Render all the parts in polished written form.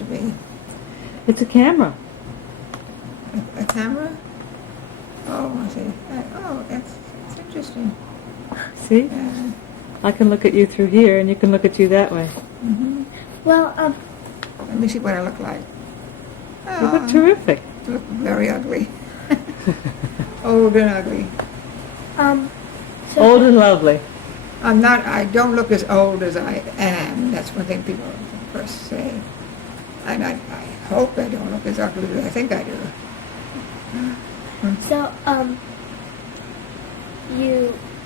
to be? It's a camera. A camera? Oh, I see. Oh, that's interesting. See? I can look at you through here, and you can look at you that way. Mm-hmm. Well, Let me see what I look like. You look terrific. I look very ugly. Old and ugly. so Old and lovely. I don't look as old as I am. That's one thing people first say. And I hope I don't look as ugly as I think I do. So,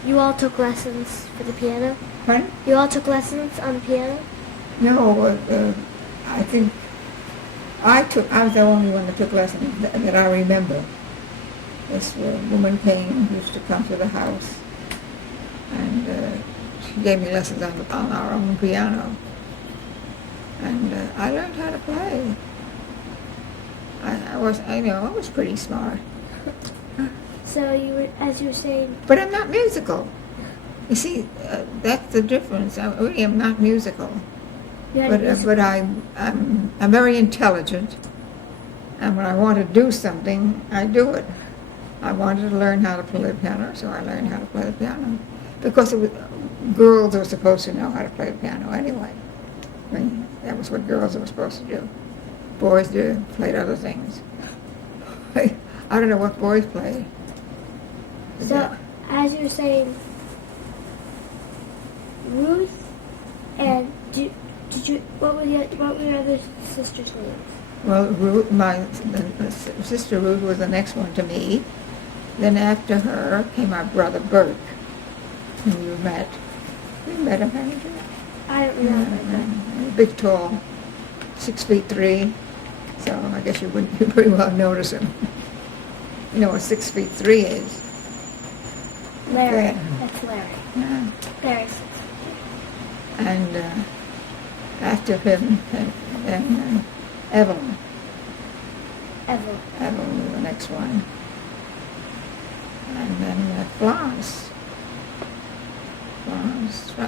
you all took lessons for the piano? Pardon? You all took lessons on the piano? No, I think I was the only one that took lessons that I remember. This woman used to come to the house, and she gave me lessons on our own piano. And I learned how to play. I was pretty smart. So as you were saying... But I'm not musical. You see, that's the difference. I really am not musical. But I'm very intelligent. And when I want to do something, I do it. I wanted to learn how to play the piano, so I learned how to play the piano. Because girls were supposed to know how to play the piano anyway. I mean, that was what girls were supposed to do. Boys played other things. I don't know what boys played. So, as you were saying, Ruth and what were your other sisters' names? Well, Ruth, my sister Ruth was the next one to me. Then after her came my brother Burke, whom you met. You met him, haven't you? I don't remember. Big, tall, 6'3". So I guess you pretty well notice him. You know what 6'3" is? Larry. Yeah. That's Larry. Yeah. Larry. And after him, then Evelyn. Evelyn was the next one. And then Florence.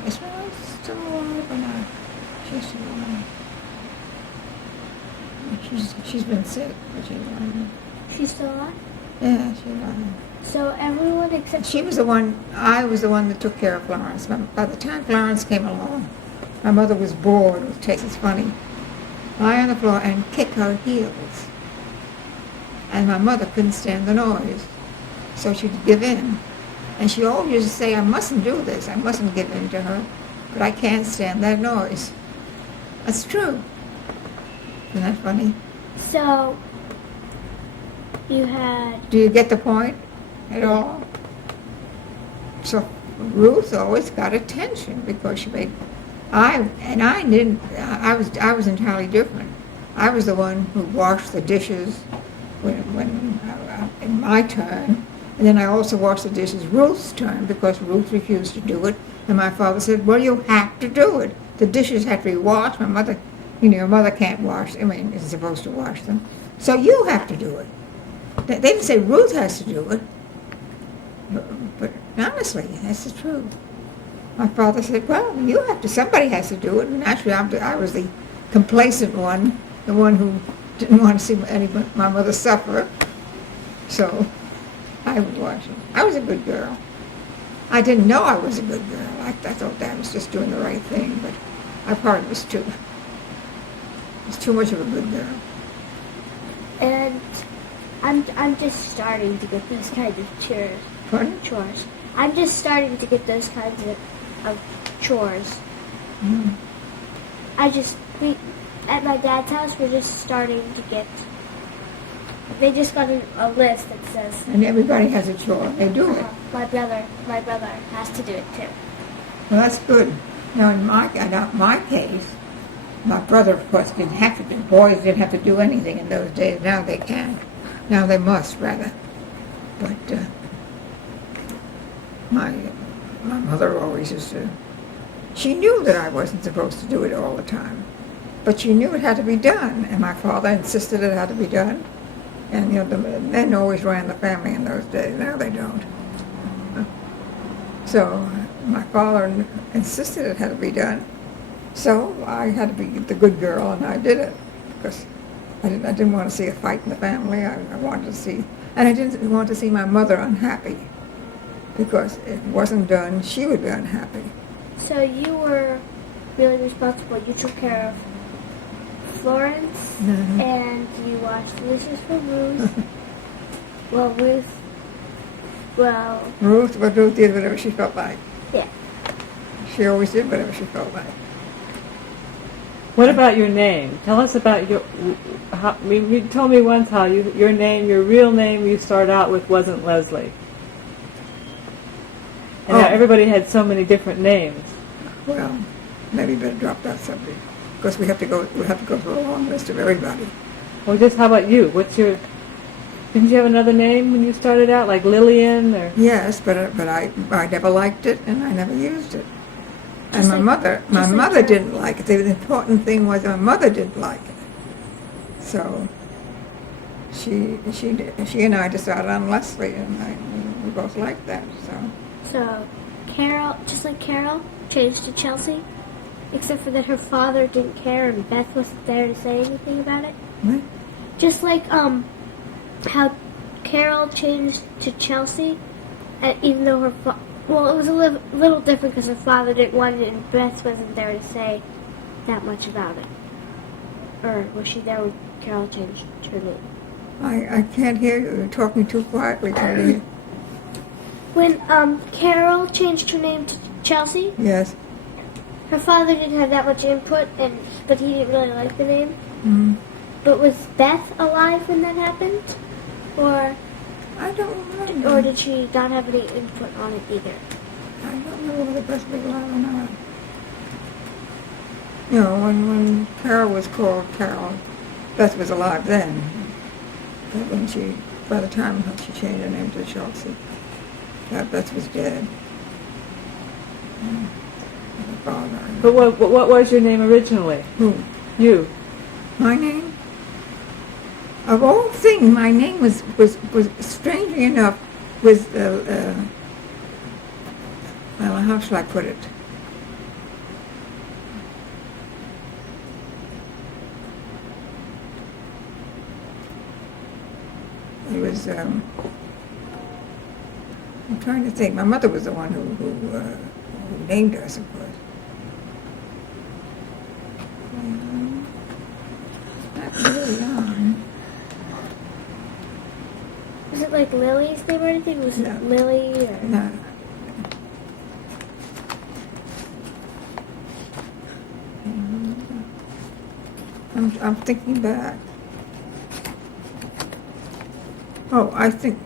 Is Florence still alive or not? She's still alive. She's been sick, but she's alive. She's still alive? Yeah, she's alive. So everyone except... I was the one that took care of Florence. By the time Florence came along, my mother was bored with It's funny. Lie on the floor and kick her heels. And my mother couldn't stand the noise. So she'd give in. And she always used to say, I mustn't do this. I mustn't give in to her. But I can't stand that noise. That's true. Isn't that funny? So, you had... Do you get the point at all? So Ruth always got attention because she made... I was entirely different. I was the one who washed the dishes when in my turn. And then I also washed the dishes Ruth's turn because Ruth refused to do it. And my father said, well, you have to do it. The dishes have to be washed. My mother, your mother can't wash. Isn't supposed to wash them. So you have to do it. They didn't say Ruth has to do it. But honestly, that's the truth. My father said, well, somebody has to do it. And actually, I was the complacent one, the one who didn't want to see my mother suffer. So I would watch it. I was a good girl. I didn't know I was a good girl. I thought that I was just doing the right thing, but I probably was too much of a good girl. And I'm just starting to get these kinds of chores. Pardon? Chores. I'm just starting to get those kinds of chores. Mm. At my dad's house, we're just starting to get... They just got a list that says... And everybody has a chore. They do it. My brother has to do it too. Well, that's good. Now, in my case, my brother, of course, didn't have to do. Boys didn't have to do anything in those days. Now they can. Now they must, rather. But my mother always used to... She knew that I wasn't supposed to do it all the time. But she knew it had to be done. And my father insisted it had to be done. And, the men always ran the family in those days. Now they don't. So my father insisted it had to be done. So I had to be the good girl, and I did it. because I didn't want to see a fight in the family. I wanted to see, and I didn't want to see my mother unhappy, because if it wasn't done, she would be unhappy. So you were really responsible. You took care of Florence, Mhm. and you washed the dishes for Ruth. Ruth did whatever she felt like. Yeah. She always did whatever she felt like. What about your name? Tell us about your. You told me once how your name, your real name, you start out with wasn't Leslie. And now everybody had so many different names. Well, maybe better drop that subject, because we have to go through a long list of everybody. Well, just how about you? Didn't you have another name when you started out, like Lillian or? Yes, but I never liked it, and I never used it. And Just my like- mother didn't like it. The important thing was my mother didn't like it. So she and I decided on Leslie, and we both liked that. So Carol, just like Carol, changed to Chelsea, except for that her father didn't care and Beth wasn't there to say anything about it. What? Just like how Carol changed to Chelsea, even though it was a little different because her father didn't want it and Beth wasn't there to say that much about it. Or was she there when Carol changed her name? I can't hear you. You're talking too quietly to me. When Carol changed her name to Chelsea, Yes. her father didn't have that much input, but he didn't really like the name. Mm-hmm. But was Beth alive when that happened? Or I don't remember. or did she not have any input on it either? I don't know whether Beth was alive or not. You know, when Carol was called Carol, Beth was alive then. But by the time she changed her name to Chelsea, Beth was dead. Her father. But what was your name originally? Who? You. My name? Of all things, my name was strangely enough, was, well, how shall I put it? It was, I'm trying to think. My mother was the one who named us, of course. Not really young. Was it like Lily's name or anything? Was No. it Lily or? No. I'm thinking back. Oh, I think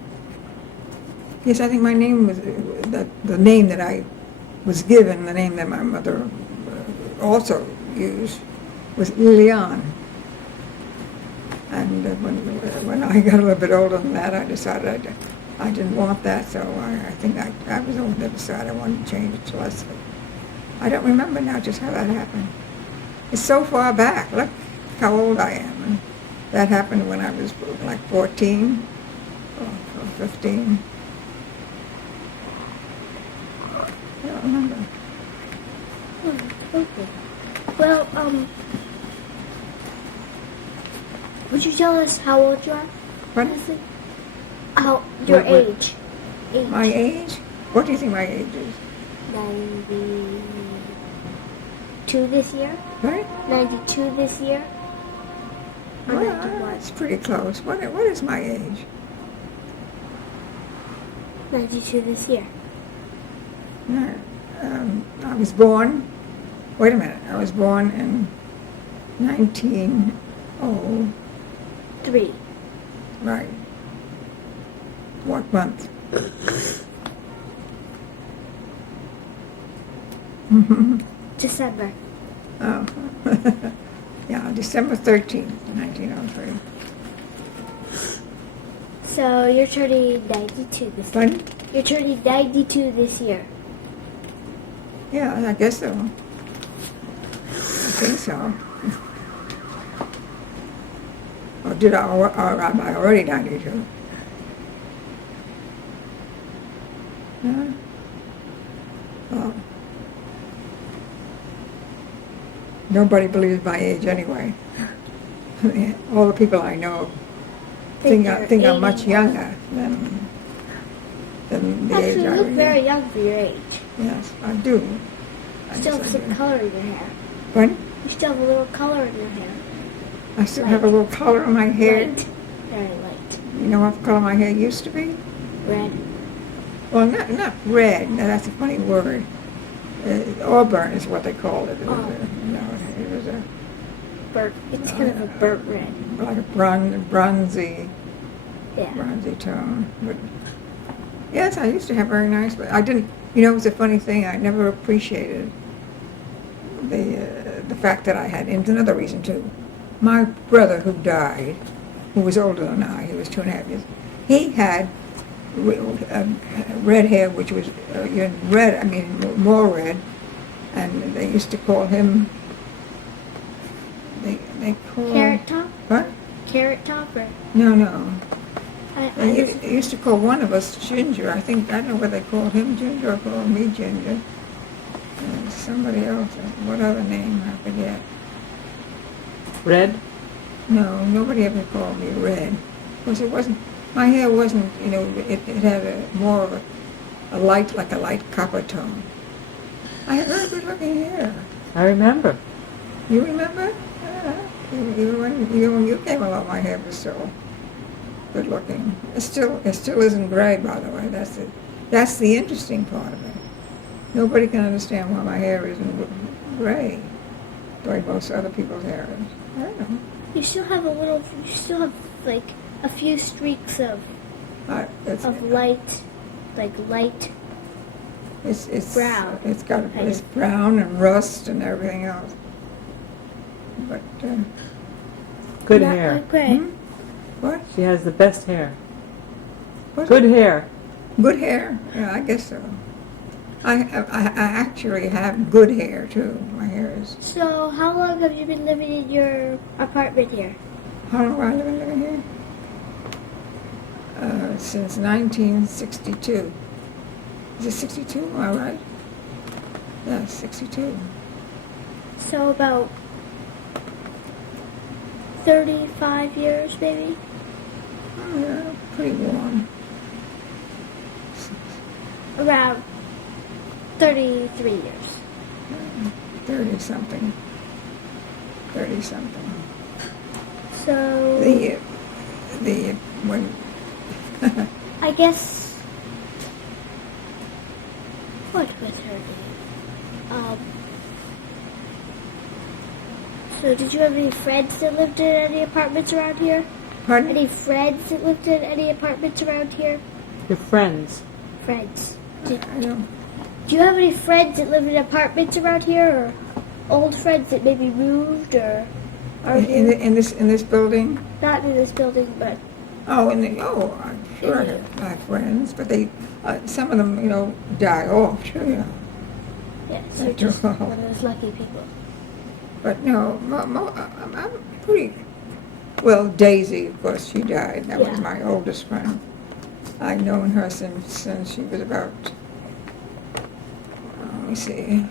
my name was, the name that I was given, the name that my mother also used, was Lilian. And when I got a little bit older than that, I decided I didn't want that, so I think I was on the other side. I wanted to change it to Leslie. I don't remember now just how that happened. It's so far back. Look how old I am. And that happened when I was like 14 or 15. I don't remember. Okay. Well, would you tell us how old you are? What? Leslie? Your What? age. My age? What do you think my age is? 92 this year? Right? 92 this year? Or 91? It's pretty close. What is my age? 92 this year. No, I was born, wait a minute, I was born in 1903. Right. What month? December. Oh. Yeah, December 13th, 1903. So you're turning 92 this year. Pardon? You're turning 92 this year. Yeah, I guess so. I think so. Or am I already 92? Yeah. Well, nobody believes my age anyway. all the people I know think you're I'm much 81. younger than the age Actually, I you look really very am. young for your age. Yes, I do. I You still have guess I some do. color in your hair. Pardon? You still have a little color in your hair. I still have a little color in my hair. Light. Very light. You know what color my hair used to be? Red. Well, not red. No, that's a funny word. Auburn is what they called it. It was it was a Burnt. It's kind of a burnt red. like a bronzy Yeah. tone. But yes, I used to have very nice. But I didn't. You know, it was a funny thing. I never appreciated the fact that I had. And it's another reason too. My brother, who died, who was older than I, he was 2.5 years. He had red hair, which was red. I mean, more red. And they used to call him. They call Carrot top? what? Carrot top or? No. I They used to call one of us Ginger. I don't know whether they called him Ginger or called me Ginger. And somebody else, what other name, I forget. Red? No, nobody ever called me Red. Because it wasn't, my hair wasn't, it had more of a light, like a light copper tone. I had very good looking hair. I remember. You remember? Even when you came along, my hair was still good looking. It still isn't gray, by the way. That's the interesting part of it. Nobody can understand why my hair isn't gray, the way most other people's hair is. I don't know. You still have like a few streaks of light, like light. It's brown. It's brown and rust and everything else. But Good not hair. like gray. what? She has the best hair. What? Good hair. Good hair? Yeah, I guess so. I actually have good hair too. My hair is. So, how long have you been living in your apartment here? How long have I living here? Since 1962. Is it 62? Am I right? Yeah, 62. So about 35 years, maybe? Oh, yeah, pretty warm. Around 33 years. 30-something. 30-something. So, When I guess, what was her name? So did you have any friends that lived in any apartments around here? Pardon? Any friends that lived in any apartments around here? Your friends. Friends. I don't. Do you have any friends that live in apartments around here, or old friends that maybe moved, or are In this building? not in this building, but I'm sure I have friends, but some of them, die off too, yes, you're just one of those lucky people. But no, I'm pretty. Well, Daisy, of course, she died. That was Yeah. my oldest friend. I've known her since she was about, let me see,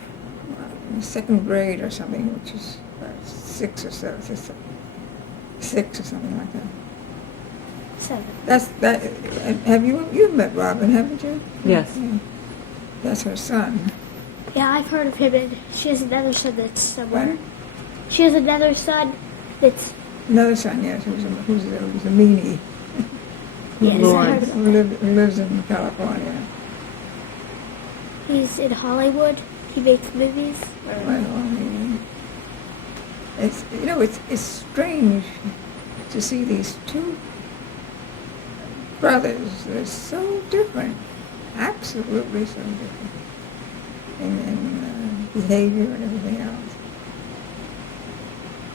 in second grade or something, which is about 6 or 7, 6 or something like that. 7. Have you've met Robin, haven't you? Yes. Yeah. That's her son. Yeah, I've heard of him, and she has another son that's somewhere. What? She has another son that's, Another son, yes, who's a meanie. yes, I Lawrence. heard of him. Who lives in California. He's in Hollywood. He makes movies. Well, I mean, it's strange to see these two brothers. They're so different, absolutely so different in behavior and everything else.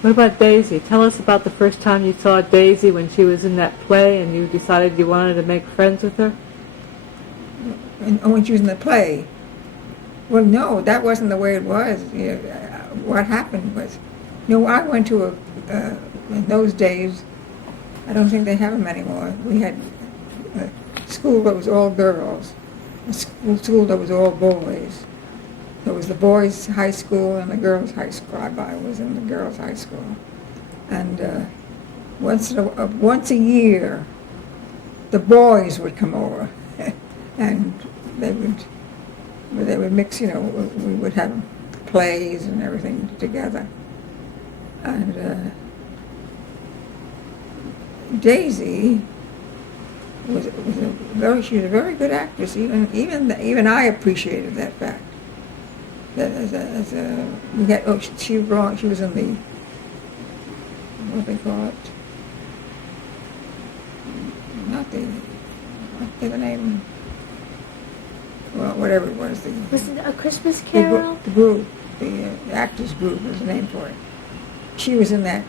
What about Daisy? Tell us about the first time you saw Daisy when she was in that play and you decided you wanted to make friends with her. And when she was in the play, well, no, that wasn't the way it was. What happened was, I went to in those days, I don't think they have them anymore. We had a school that was all girls, a school that was all boys. There was the boys' high school and the girls' high school. I was in the girls' high school. And once a year, the boys would come over, and they would mix. We would have plays and everything together, and Daisy she was a very good actress. Even I appreciated that fact. That she was in the, what they call it, not the name, well, whatever it was. Was it A Christmas Carol? The group, the actors group was the name for it. She was in that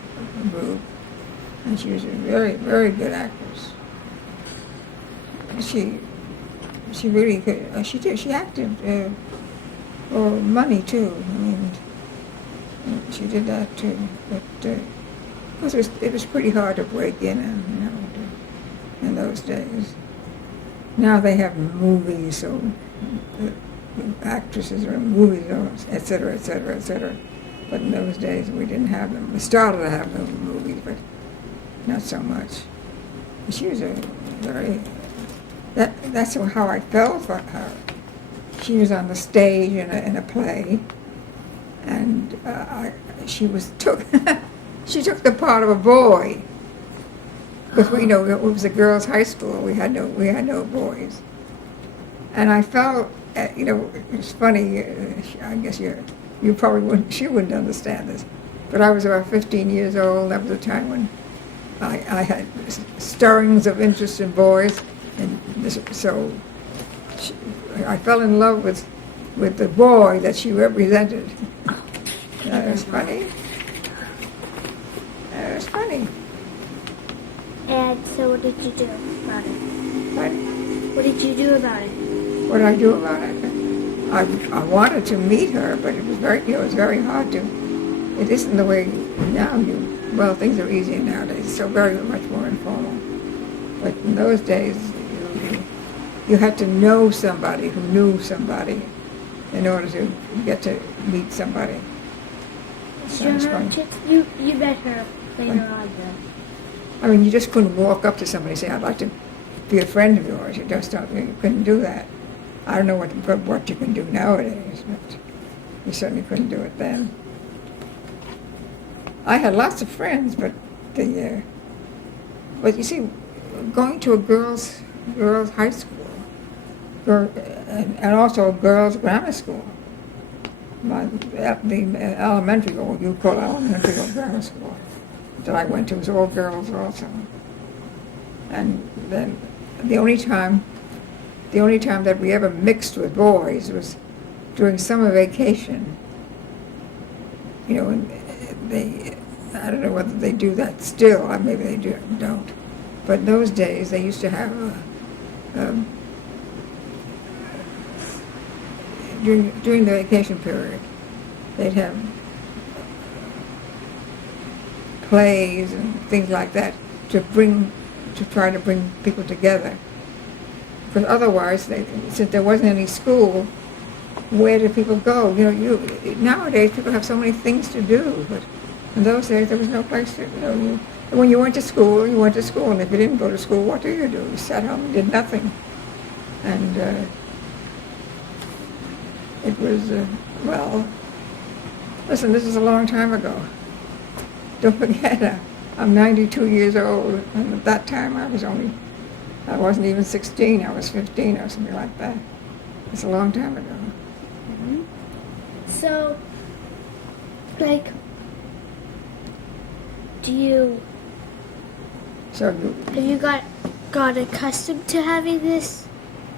group, and she was a very, very good actress. She really could. She acted for money too. I mean, she did that too. But because it was pretty hard to break in, in those days. Now they have movies, so actresses are in movies, et cetera, et cetera, et cetera. But in those days we didn't have them. We started to have those movies, but not so much. She was a very. That's how I felt for her. She was on the stage in a play, and she took the part of a boy. Because it was a girls' high school. We had no boys, and I felt it's funny. I guess you probably wouldn't. She wouldn't understand this, but I was about 15 years old. That was a time when I had stirrings of interest in boys. And I fell in love with the boy that she represented. That was funny. That was funny. And so what did you do about it? What did you do about it? What did I do about it? I wanted to meet her, but it was very hard to. It isn't the way now. Things are easier nowadays. So very much more informal. But in those days, you had to know somebody who knew somebody in order to get to meet somebody. You met her later on, then. I mean, you just couldn't walk up to somebody and say, "I'd like to be a friend of yours." You couldn't do that. I don't know what you can do nowadays, but you certainly couldn't do it then. I had lots of friends, but you see, going to a girls' high school, and also a girls' grammar school. The elementary, or you call elementary or grammar school, that I went to was all girls also. And then the only time that we ever mixed with boys was during summer vacation. And I don't know whether they do that still, or maybe they don't. But in those days, they used to have during the vacation period, they'd have plays and things like that to try to bring people together. Because otherwise, since there wasn't any school, where did people go? Nowadays people have so many things to do, but in those days there was no place to. When you went to school, and if you didn't go to school, what do? You sat home and did nothing. And it was, listen, this is a long time ago. Don't forget, I'm 92 years old, and at that time I wasn't even 16, I was 15 or something like that. It's a long time ago. Mm-hmm. So, have you got accustomed to having this?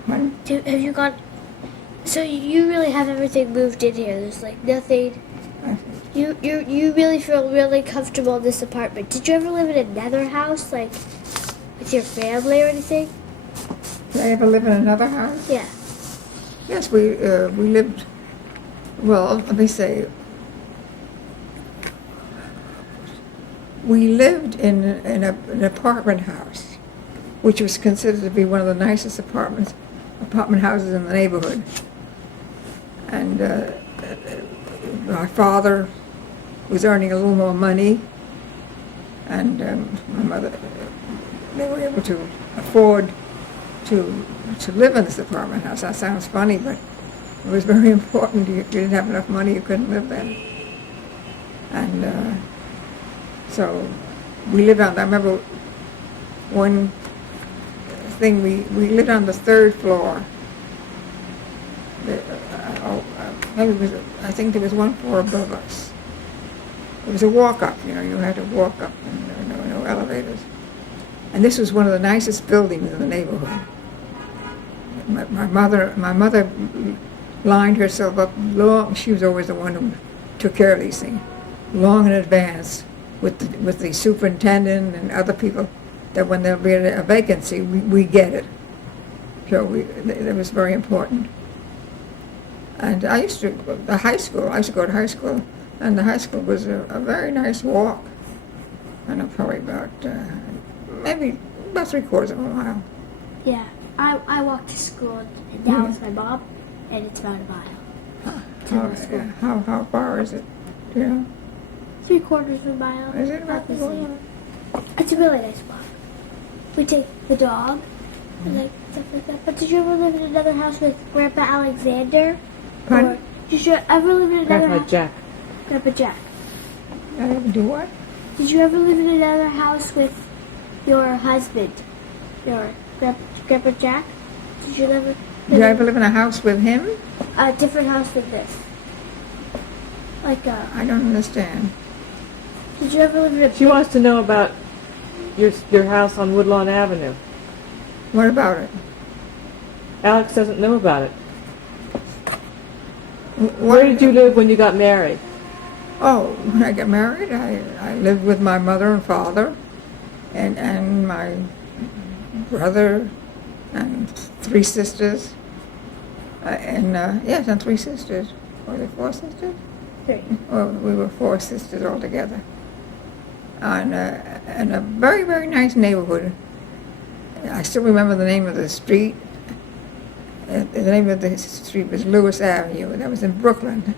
What? So you really have everything moved in here. There's nothing. You really feel really comfortable in this apartment. Did you ever live in another house, with your family or anything? Did I ever live in another house? Yeah. Yes, we lived. Well, let me say. We lived in an apartment house, which was considered to be one of the nicest apartment houses in the neighborhood. And my father was earning a little more money, And my mother, they were able to afford to live in this apartment house. That sounds funny, but it was very important. You didn't have enough money, you couldn't live there. And so we lived on, I remember one thing, we lived on the third floor. Maybe it was, I think there was one floor above us. It was a walk-up, you know, you had to walk up, and there were no elevators. And this was one of the nicest buildings in the neighborhood. My mother lined herself up long. She was always the one who took care of these things, long in advance, with the superintendent and other people, that when there'll be a vacancy, we get it. So that was very important. And I used to go to high school, and the high school was a very nice walk. And probably about, maybe about 3/4 of a mile. Yeah, I walked to school down with my mom, and it's about a mile. How far is it? Do you know? 3/4 of a mile. Is it about the the same? It's a really nice walk. We take the dog and like stuff like that. But did you ever live in another house with Grandpa Alexander? Pardon? Or did you ever live in another Grandpa house? Jack. Grandpa Jack. Do what? Did you ever live in another house with your husband? Your Grandpa Jack? Did you ever Did I ever live in a house with him? a different house than this? Like I don't understand. did you ever live in a She wants to know about your house on Woodlawn Avenue. What about it? Alex doesn't know about it. What- Where did you live when you got married? Oh, when I got married, I lived with my mother and father, and my brother, and 3 sisters, yes, and 3 sisters. Were there 4 sisters? 3? Well, we were 4 sisters altogether. And a very, very nice neighborhood. I still remember the name of the street. The name of the street was Lenox Avenue, and that was in Brooklyn.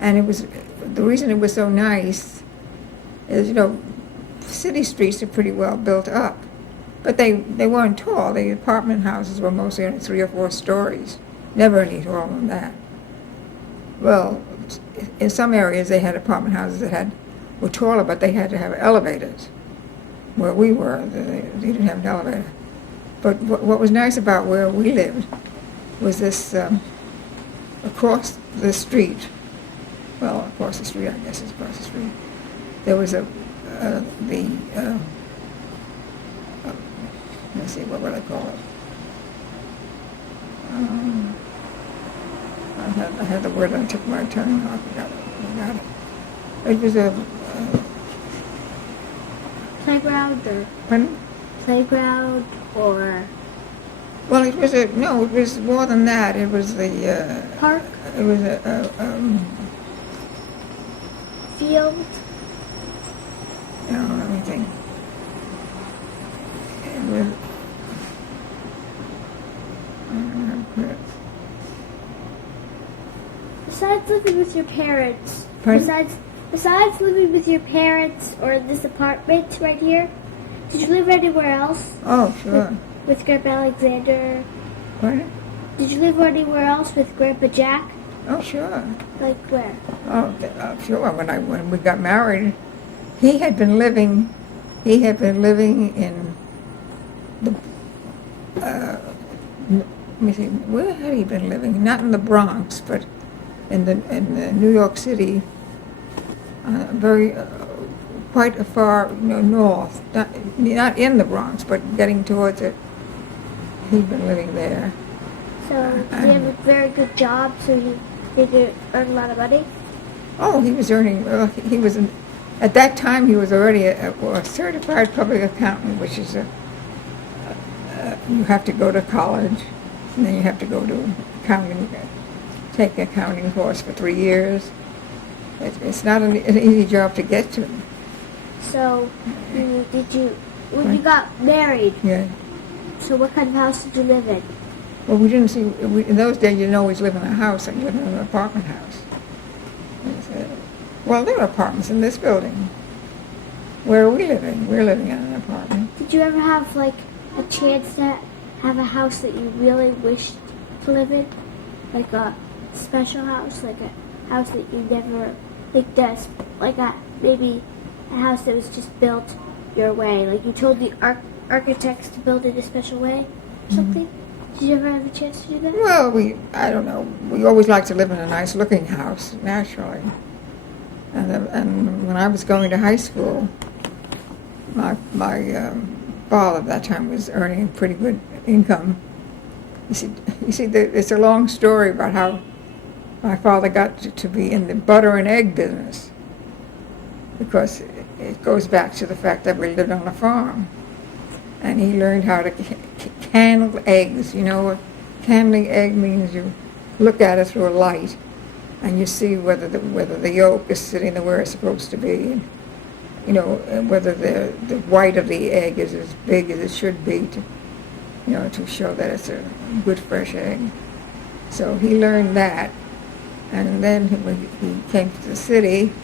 And it was, the reason it was so nice is, you know, city streets are pretty well built up. But they weren't tall. The apartment houses were mostly only 3 or 4 stories. Never any taller than that. Well, in some areas they had apartment houses that were taller, but they had to have elevators. Where we were, they didn't have an elevator. But what was nice about where we lived was this, across the street, well, across the street, I guess it's across the street, there was let's see, what would I call it? I had the word on the tip of my tongue, I forgot it. It was a Playground or pardon? playground or Well, it was more than that. It was the, park, it was field? let me think. It was, I don't remember. Besides living with your parents, Pardon? besides living with your parents or in this apartment right here, did you live anywhere else Oh, sure. with Grandpa Alexander? Pardon? Did you live anywhere else with Grandpa Jack? Oh, sure. Like where? Oh, sure. When we got married, he had been living in the, let me see, where had he been living? Not in the Bronx, but in the New York City, quite a far north. Not in the Bronx, but getting towards it. He'd been living there. So did he have a very good job so he could earn a lot of money? Oh, he was earning, at that time he was already a certified public accountant, which is you have to go to college, and then you have to go to take an accounting course for 3 years. It's not an easy job to get to. So when you got married, Yeah. so what kind of house did you live in? Well, in those days you didn't always live in a house, you lived in an apartment house. Well, there were apartments in this building. Where are we living? We're living in an apartment. Did you ever have like a chance to have a house that you really wished to live in? Like a special house, like a house that you never, like this, like maybe a house that was just built your way. Like you told the architects to build it a special way or something? Did you ever have a chance to do that? Well, I don't know. We always like to live in a nice looking house, naturally. And when I was going to high school, my father at that time was earning pretty good income. You see, it's a long story about how my father got to be in the butter and egg business, because it goes back to the fact that we lived on a farm. And he learned how to candle eggs. You know what candling egg means? You look at it through a light, and you see whether the yolk is sitting where it's supposed to be, and you know whether the white of the egg is as big as it should be to show that it's a good fresh egg. So he learned that, and then when he came to the city,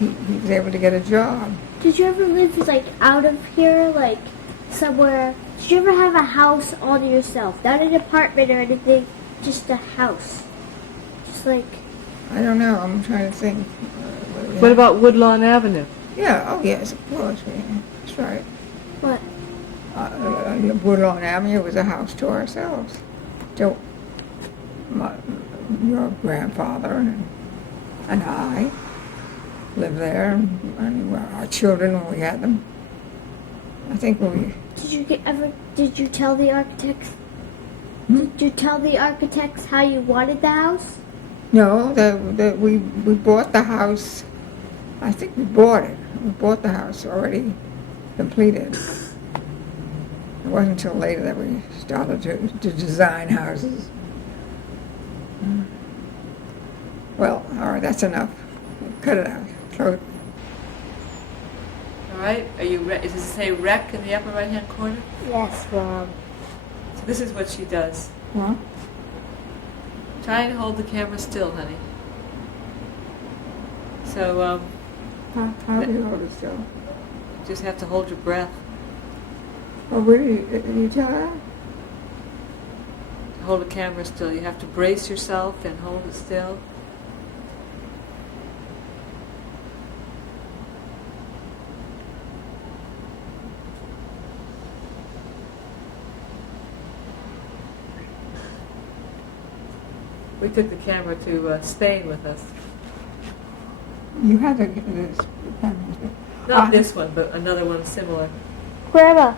he was able to get a job. Did you ever live like out of here, like somewhere? Did you ever have a house all to yourself? Not an apartment or anything, just a house. Just like... I don't know, I'm trying to think. What about Woodlawn Avenue? Yeah, oh yes, of course, yeah. That's right. What? Woodlawn Avenue was a house to ourselves. So your grandfather and I lived there, and our children when we had them. I think Did you tell the architects? Did you tell the architects how you wanted the house? No, we bought the house. I think we bought it. We bought the house already completed. It wasn't until later that we started to design houses. Well, all right, that's enough. Cut it out. Close. All right. Are you? Does it say rec in the upper right-hand corner? Yes, Mom. So this is what she does. Huh? Try to hold the camera still, honey. So How do you hold it still? you just have to hold your breath. Oh, really? You tell her? To hold the camera still, you have to brace yourself and hold it still. We took the camera to Spain with us. You had this camera. Not this one, but another one similar. Grandma,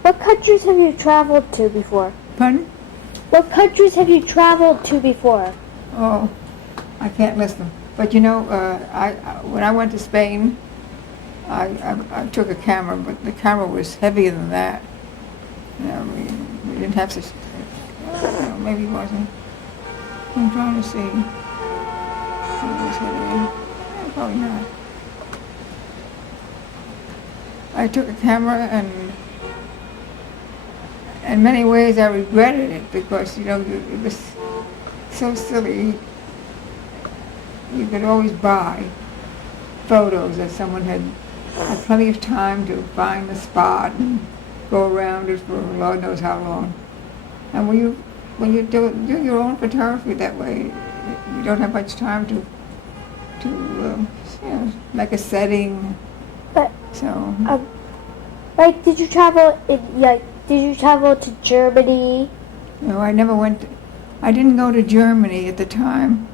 what countries have you traveled to before? Pardon? What countries have you traveled to before? Oh, I can't list them. But you know, when I went to Spain, I took a camera, but the camera was heavier than that. You know, we didn't have such. I don't know, maybe it wasn't. I'm trying to see. It was heavy. Probably not. I took a camera, and in many ways I regretted it, because you know it was so silly. You could always buy photos that someone had plenty of time to find the spot and go around it for Lord knows how long. And when you do your own photography that way, you don't have much time to make a setting. But So. Right? Did you travel? Did you travel to Germany? No, I never went. I didn't go to Germany at the time,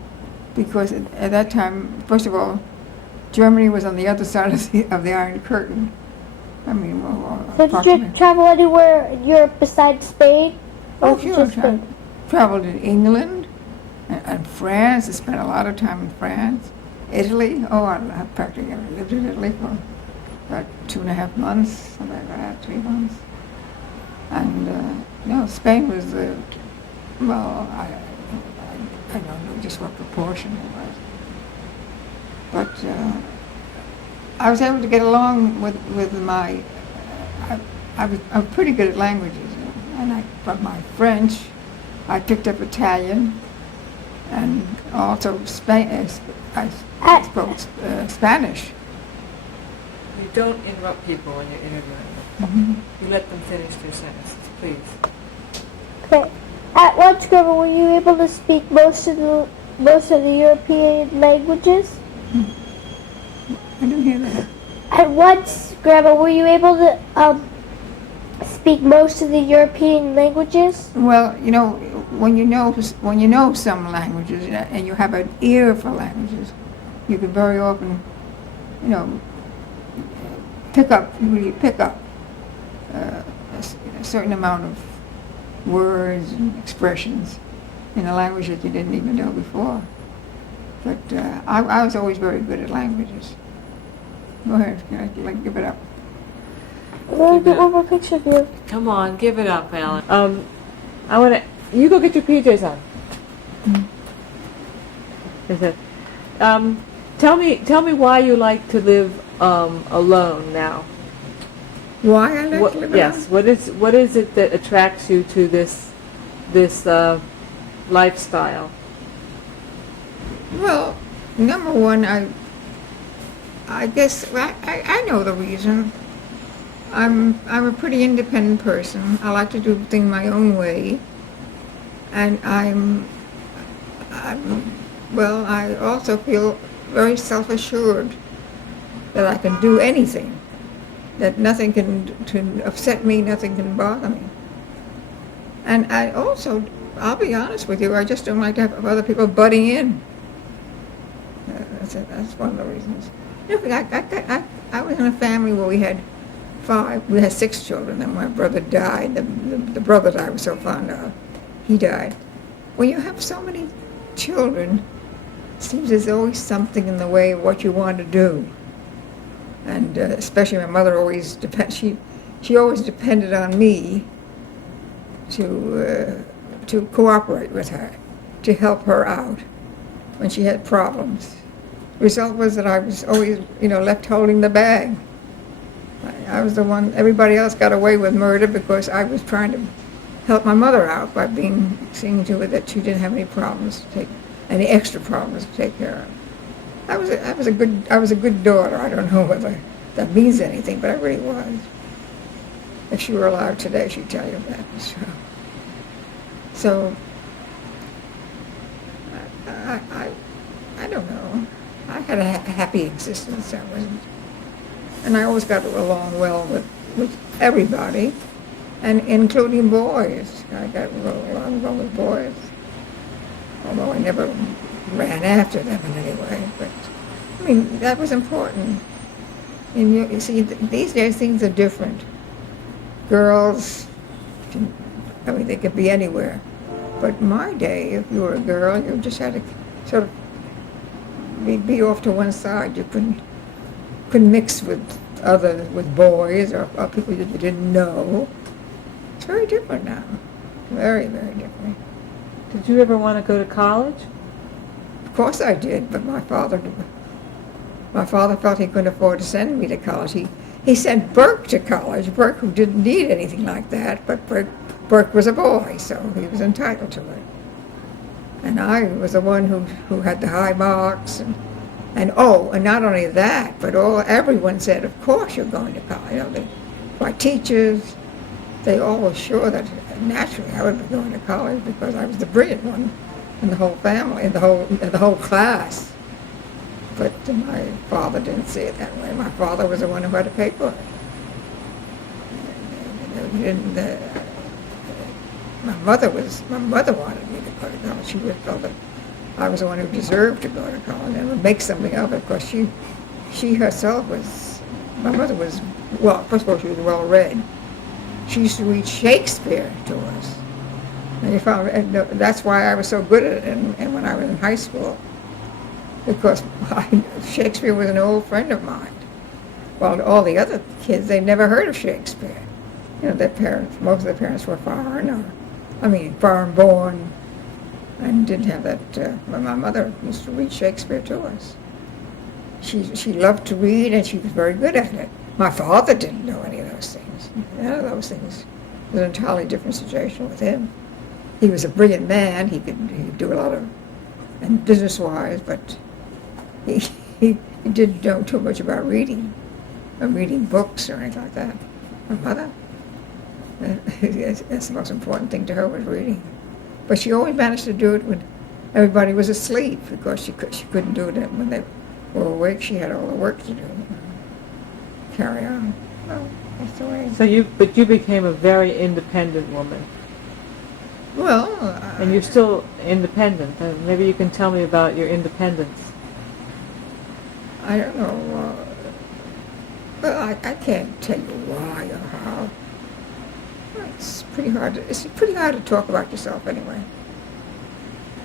because at that time, first of all, Germany was on the other side of the Iron Curtain. I mean, So did you travel anywhere in Europe besides Spain? Or Oh, sure. just Spain? Traveled in England and France. I spent a lot of time in France. Italy. Oh, I practically lived in Italy for about 2.5 months, something like that, 3 months. And no, Spain was well, I don't know just what proportion it was, but I was able to get along with my. I'm pretty good at languages, but my French, I picked up Italian, and also I spoke Spanish. You don't interrupt people when you're interviewing them. Mm-hmm. You let them finish their sentences, please. Okay. At what Scribble were you able to speak most of the European languages? I didn't hear that. At what Scribble were you able to speak most of the European languages? Well, when you know some languages and you have an ear for languages, you can very often, pick up a certain amount of words and expressions in a language that you didn't even know before. But I was always very good at languages. Go ahead, give it up. Let me get one more picture of you. Come on, give it up, Alan. I want to. You go get your PJs on. Is it? Tell me why you like to live alone now. Why I like to live Yes. alone? What is it that attracts you to this lifestyle? Well, number one, I guess I know the reason. I'm a pretty independent person. I like to do things my own way, and well, I also feel very self-assured that I can do anything, that nothing can upset me, nothing can bother me. And I also, I'll be honest with you, I just don't like to have other people butting in. That's one of the reasons. I was in a family where we had 6 children, and my brother died. The brother that I was so fond of, he died. When you have so many children, it seems there's always something in the way of what you want to do. And especially my mother always she always depended on me to cooperate with her, to help her out when she had problems. The result was that I was always, left holding the bag. I was the one, everybody else got away with murder because I was trying to help my mother out by seeing to it that she didn't have any extra problems to take care of. I was a good daughter. I don't know whether that means anything, but I really was. If she were alive today, she'd tell you that. So I don't know. I had a happy existence. And I always got along well with everybody, and including boys. I got along well with boys, although I never ran after them in any way. But I mean, that was important. And you see, these days things are different. Girls, they could be anywhere. But in my day, if you were a girl, you just had to sort of be off to one side. You couldn't mix with boys or people that you didn't know. It's very different now. Very, very different. Did you ever want to go to college? Of course I did, but my father felt he couldn't afford to send me to college. He sent Burke to college, Burke who didn't need anything like that, but Burke was a boy, so he was entitled to it. And I was the one who had the high marks, and not only that, but everyone said, of course you're going to college. My teachers, they all were sure that naturally I would be going to college because I was the brilliant one in the whole family, in the whole class. But my father didn't see it that way. My father was the one who had to pay for it. My mother wanted me to go to college. She felt that I was the one who deserved to go to college and would make something of it, because she herself was, my mother was, well, first of all, she was well read. She used to read Shakespeare to us. And that's why I was so good at it and when I was in high school, because Shakespeare was an old friend of mine. While all the other kids, they'd never heard of Shakespeare. Most of their parents were foreign born, and didn't have that. But my mother used to read Shakespeare to us. She loved to read, and she was very good at it. My father didn't know any of those things. None of those things. It was an entirely different situation with him. He was a brilliant man. He could do a lot of, and business-wise, but he didn't know too much about reading. reading books or anything like that. My mother, that's the most important thing to her was reading. But she always managed to do it when everybody was asleep because she couldn't do it when they were awake. She had all the work to do. Carry on. Well, that's the way. So you became a very independent woman, Well, and you're still independent. Maybe you can tell me about your independence. I don't know. Well, I can't tell you why or how. It's pretty hard. It's pretty hard to talk about yourself anyway.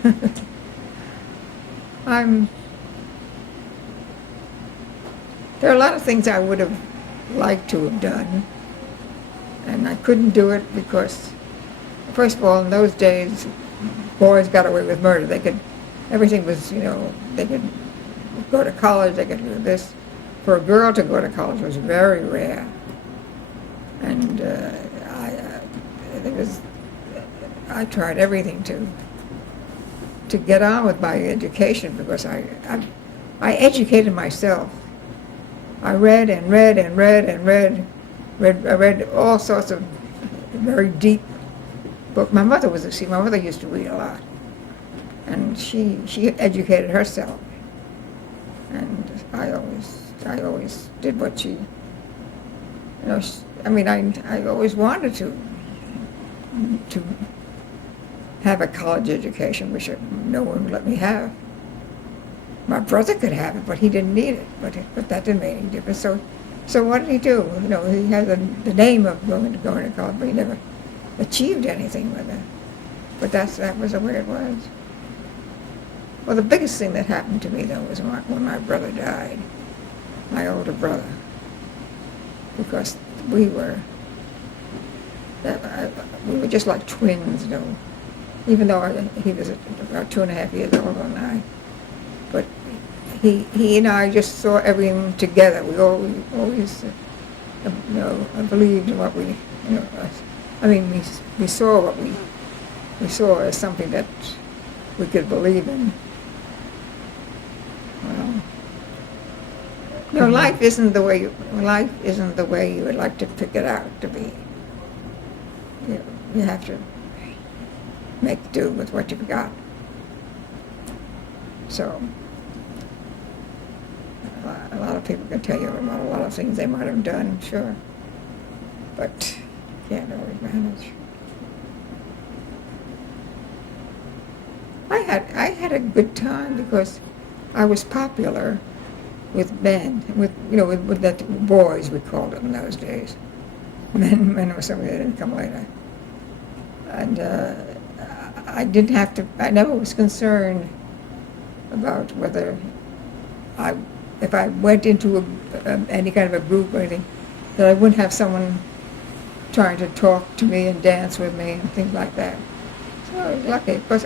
There are a lot of things I would have liked to have done, and I couldn't do it because, first of all, in those days, boys got away with murder. Everything was, they could go to college, they could do this. For a girl to go to college was very rare, and I tried everything to get on with my education because I educated myself. I read and read and read and read. I read all sorts of very deep books. My mother used to read a lot, and she educated herself. And I always did what she. I always wanted to have a college education, which no one would let me have. My brother could have it, but he didn't need it. But that didn't make any difference. So what did he do? He had the name of going to college, but he never achieved anything with it. But that was the way it was. Well, the biggest thing that happened to me, though, was when my brother died, my older brother, because we were just like twins, even though he was about 2.5 years older than I. But he and I just saw everything together. We always believed in what we, we saw what we saw as something that we could believe in. Well, life isn't the way you would like to pick it out to be. You have to make do with what you've got. So, a lot of people can tell you about a lot of things they might have done, sure, but can't always manage. I had a good time because I was popular with men, with the boys, we called them in those days. Men were something that didn't come later. And I never was concerned about whether if I went into any kind of a group or anything, that I wouldn't have someone trying to talk to me and dance with me and things like that. So I was lucky, because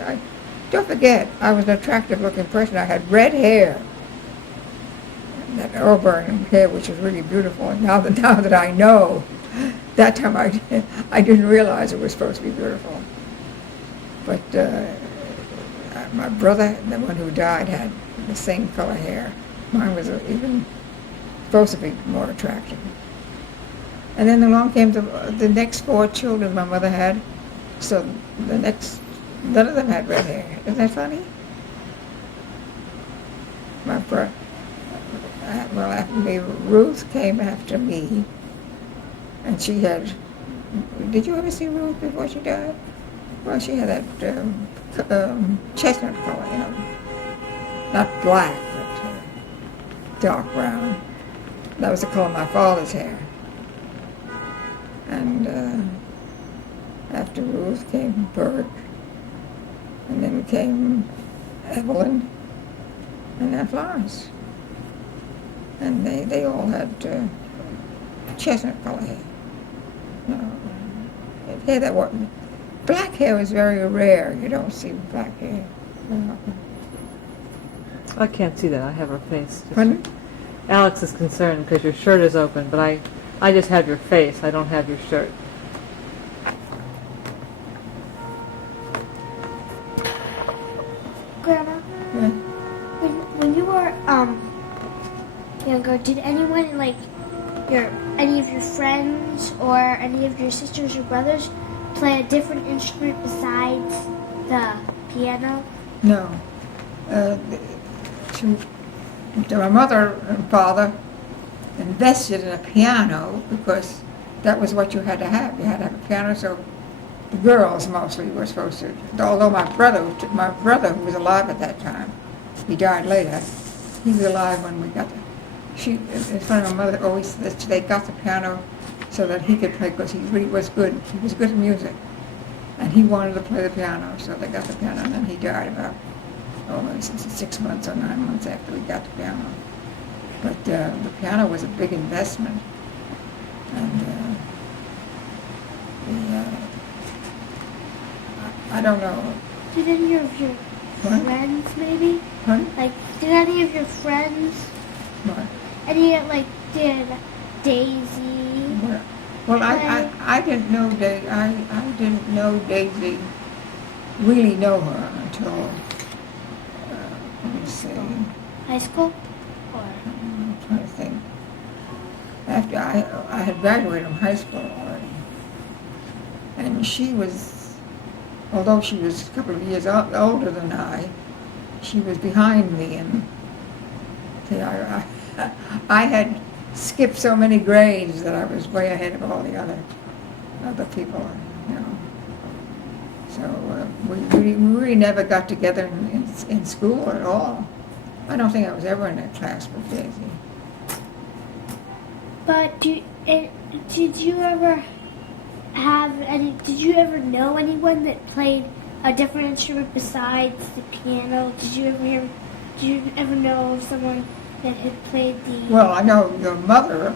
don't forget, I was an attractive looking person. I had red hair, that auburn hair, which was really beautiful. And now that I know, that time I didn't realize it was supposed to be beautiful. But my brother, the one who died, had the same color hair. Mine was even supposed to be more attractive. And then along came the next 4 children my mother had. So none of them had red hair. Isn't that funny? My brother, after me, Ruth came after me, and she had. Did you ever see Ruth before she died? Well, she had that chestnut color, not black, but dark brown. That was the color of my father's hair. And after Ruth came Burke, and then came Evelyn, and then Florence. And they all had chestnut color hair. Hair that wasn't. Black hair was very rare. You don't see black hair. I can't see that. I have her face. Pardon? Alex is concerned because your shirt is open, but I just have your face. I don't have your shirt. Grandma, Yeah. when you were younger, did anyone any of your friends or any of your sisters or brothers play a different instrument besides the piano? No. My mother and father invested in a piano because that was what you had to have. You had to have a piano, so the girls mostly were supposed to. Although my brother who was alive at that time, he died later. He was alive when we got it's funny, my mother always said that they got the piano so that he could play because he really was good. He was good at music. And he wanted to play the piano, so they got the piano, and then he died about 6 months or 9 months after we got the piano. But the piano was a big investment. And I don't know. Did any of your friends maybe? Huh? Like, did any of your friends, What? did Daisy? Well, I didn't know I didn't know Daisy, really know her until, let me see, High school? Or? I'm trying to think. After I had graduated from high school already. And she was, although she was a couple of years older than I, she was behind me. And see, I had skipped so many grades that I was way ahead of all the other people, you know. So we really never got together in school at all. I don't think I was ever in a class with Daisy. But did you ever know anyone that played a different instrument besides the piano? Did you ever know someone that had played the... Well, I know your grandmother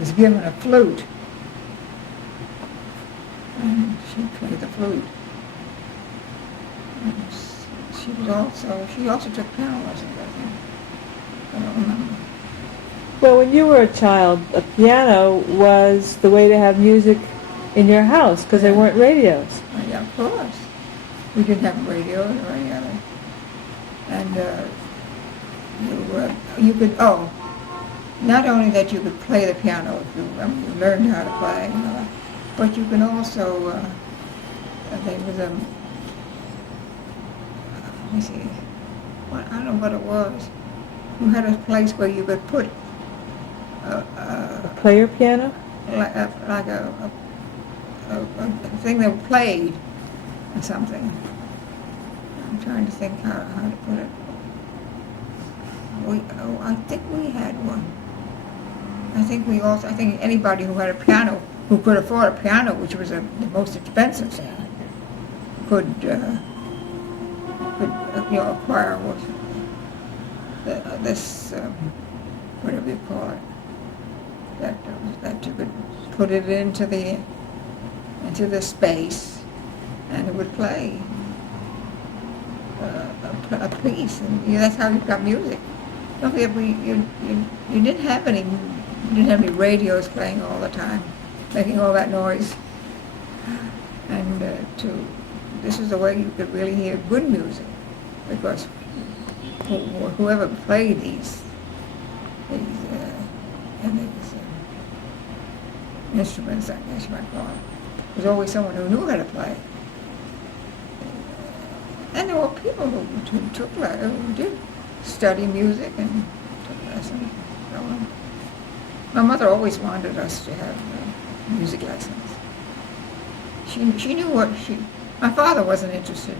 was given a flute. And she played the flute. And she also took piano lessons, I think. I don't remember. Well, when you were a child, a piano was the way to have music in your house because there weren't radios. Yeah, of course. We didn't have radios or any other. And you could, not only that you could play the piano if you learned how to play, you know, but you can also, there was let me see, I don't know what it was. You had a place where you could put A player piano? like a thing that played or something. I'm trying to think how to put it. I think we had one. I think anybody who had a piano, who could afford a piano, which was the most expensive thing, could acquire this, whatever you call it, that you could put it into the space, and it would play a piece, and that's how you got music. Don't forget, you didn't have any radios playing all the time, making all that noise, and this is the way you could really hear good music, because whoever played these instruments, I guess you might call it, was always someone who knew how to play. And there were people who did study music and took lessons and so on. My mother always wanted us to have music lessons. She knew my father wasn't interested,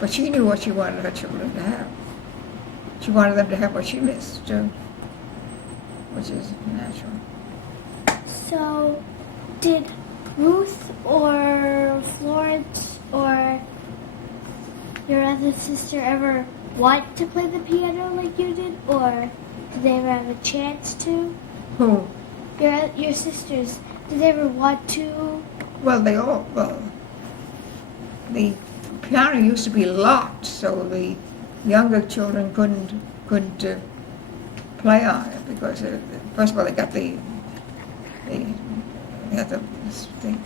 but she knew what she wanted her children to have. She wanted them to have what she missed, too, which is natural. So, did Ruth or Florence or your other sister ever want to play the piano like you did, or did they ever have a chance to? Who? Your sisters, did they ever want to? Well, the piano used to be locked, so the younger children couldn't play on it because first of all they got the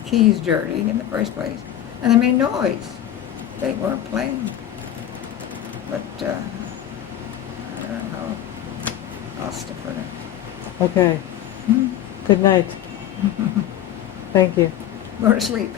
keys dirty in the first place, and they made noise. They weren't playing, but I don't know I'll stick with it. Okay. Good night. Thank you. Go to sleep.